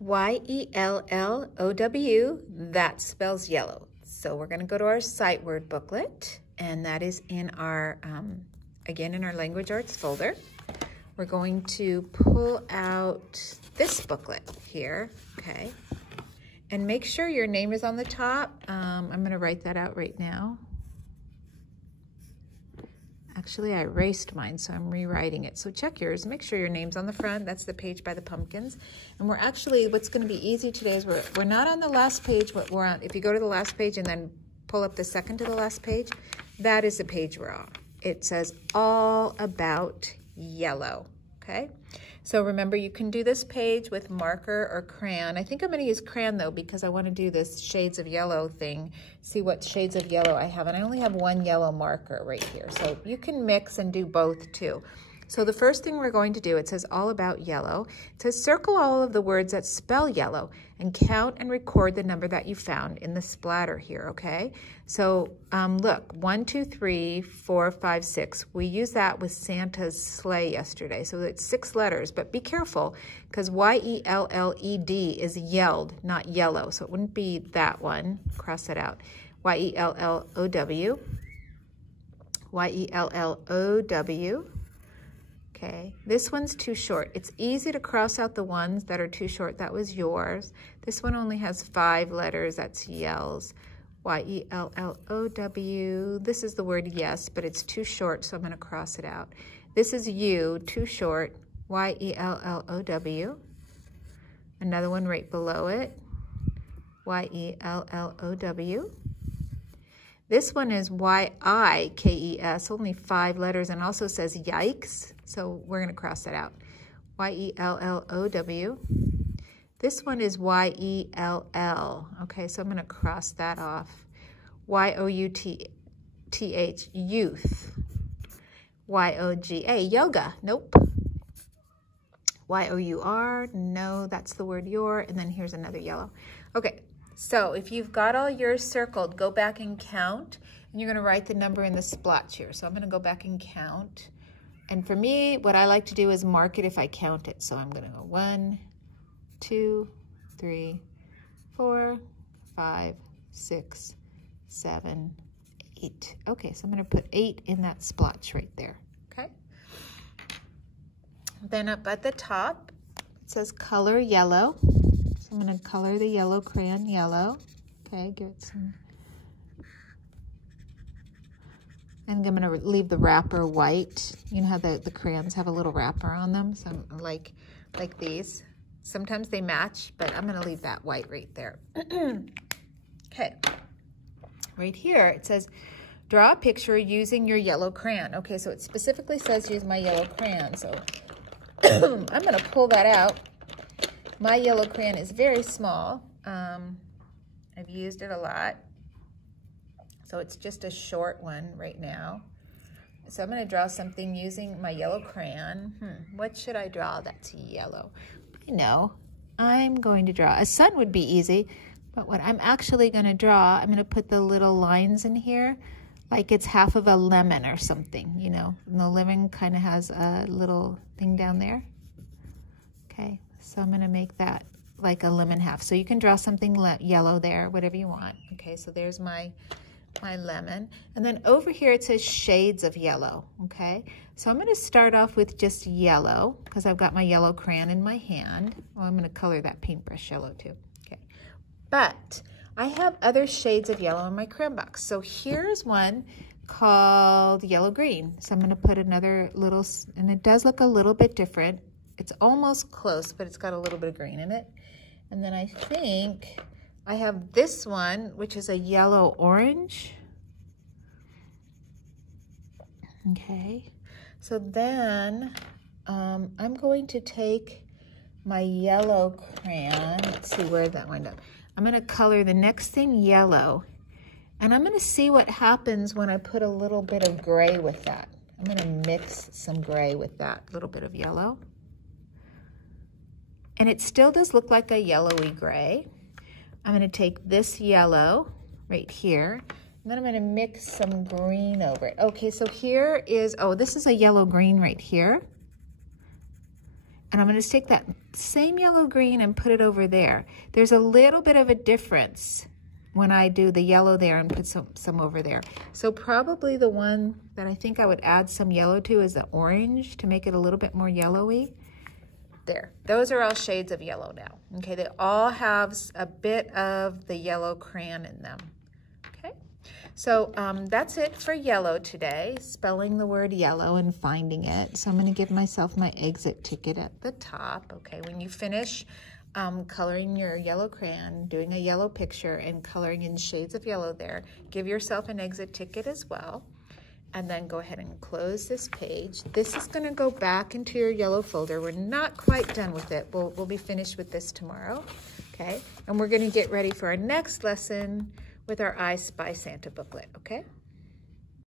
Y-E-L-L-O-W, that spells yellow. So we're going to go to our sight word booklet, and that is in our, again, in our language arts folder. We're going to pull out this booklet here, okay? And make sure your name is on the top. I'm going to write that out right now. Actually, I erased mine, so I'm rewriting it. So check yours. Make sure your name's on the front. That's the page by the pumpkins. And we're actually, what's going to be easy today is we're not on the last page, but we're on, if you go to the last page and then pull up the second to the last page, that is the page we're on. It says all about yellow, okay? So remember, you can do this page with marker or crayon. I think I'm going to use crayon, though, because I want to do this shades of yellow thing, see what shades of yellow I have. And I only have one yellow marker right here. So you can mix and do both, too. So the first thing we're going to do, it says all about yellow. It says circle all of the words that spell yellow and count and record the number that you found in the splatter here, okay? So look, 1, 2, 3, 4, 5, 6. We used that with Santa's sleigh yesterday. So it's 6 letters, but be careful because Y-E-L-L-E-D is yelled, not yellow. So it wouldn't be that one. Cross that out. Y-E-L-L-O-W. Y-E-L-L-O-W. Okay, this one's too short. It's easy to cross out the ones that are too short. That was yours. This one only has 5 letters. That's yells. Y-E-L-L-O-W. This is the word yes, but it's too short, so I'm going to cross it out. This is you, too short. Y-E-L-L-O-W. Another one right below it. Y-E-L-L-O-W. This one is Y-I-K-E-S, only 5 letters, and also says yikes. So we're going to cross that out. Y-E-L-L-O-W. This one is Y-E-L-L. Okay, so I'm going to cross that off. Y-O-U-T-H, youth. Y-O-G-A, yoga. Nope. Y-O-U-R, no, that's the word your. And then here's another yellow. Okay, so if you've got all yours circled, go back and count. And you're going to write the number in the splotch here. So I'm going to go back and count. And for me, what I like to do is mark it if I count it. So I'm going to go 1, 2, 3, 4, 5, 6, 7, 8. Okay, so I'm going to put 8 in that splotch right there. Okay. Then up at the top, it says color yellow. So I'm going to color the yellow crayon yellow. Okay, give it some. And I'm going to leave the wrapper white. You know how the crayons have a little wrapper on them? So I'm like these. Sometimes they match, but I'm going to leave that white right there. Okay. Right here, it says, draw a picture using your yellow crayon. Okay, so it specifically says use my yellow crayon. So I'm going to pull that out. My yellow crayon is very small. I've used it a lot. So it's just a short one right now. So I'm going to draw something using my yellow crayon. What should I draw that's yellow? I know. I'm going to draw. A sun would be easy, but what I'm actually going to draw, I'm going to put the little lines in here like it's half of a lemon or something, you know. And the lemon kind of has a little thing down there. Okay, so I'm going to make that like a lemon half. So you can draw something yellow there, whatever you want. Okay, so there's my lemon. And then over here it says shades of yellow, okay? So I'm going to start off with just yellow because I've got my yellow crayon in my hand. Oh, I'm going to color that paintbrush yellow too. Okay. But I have other shades of yellow in my crayon box. So here's one called yellow green. So I'm going to put another little, and it does look a little bit different. It's almost close, but it's got a little bit of green in it. And then I think I have this one, which is a yellow orange. Okay, so then I'm going to take my yellow crayon. Let's see where that went up. I'm going to color the next thing yellow. And I'm going to see what happens when I put a little bit of gray with that. I'm going to mix some gray with that little bit of yellow. And it still does look like a yellowy gray. I'm going to take this yellow right here, and then I'm going to mix some green over it. Okay, so here is, oh, this is a yellow green right here. And I'm going to take that same yellow green and put it over there. There's a little bit of a difference when I do the yellow there and put some over there. So probably the one that I think I would add some yellow to is the orange to make it a little bit more yellowy. There, those are all shades of yellow now. Okay, they all have a bit of the yellow crayon in them. Okay, so that's it for yellow today, spelling the word yellow and finding it. So I'm going to give myself my exit ticket at the top. Okay, when you finish coloring your yellow crayon, doing a yellow picture and coloring in shades of yellow there, give yourself an exit ticket as well. And then go ahead and close this page. This is going to go back into your yellow folder. We're not quite done with it. We'll be finished with this tomorrow, okay? And we're going to get ready for our next lesson with our I Spy Santa booklet, okay?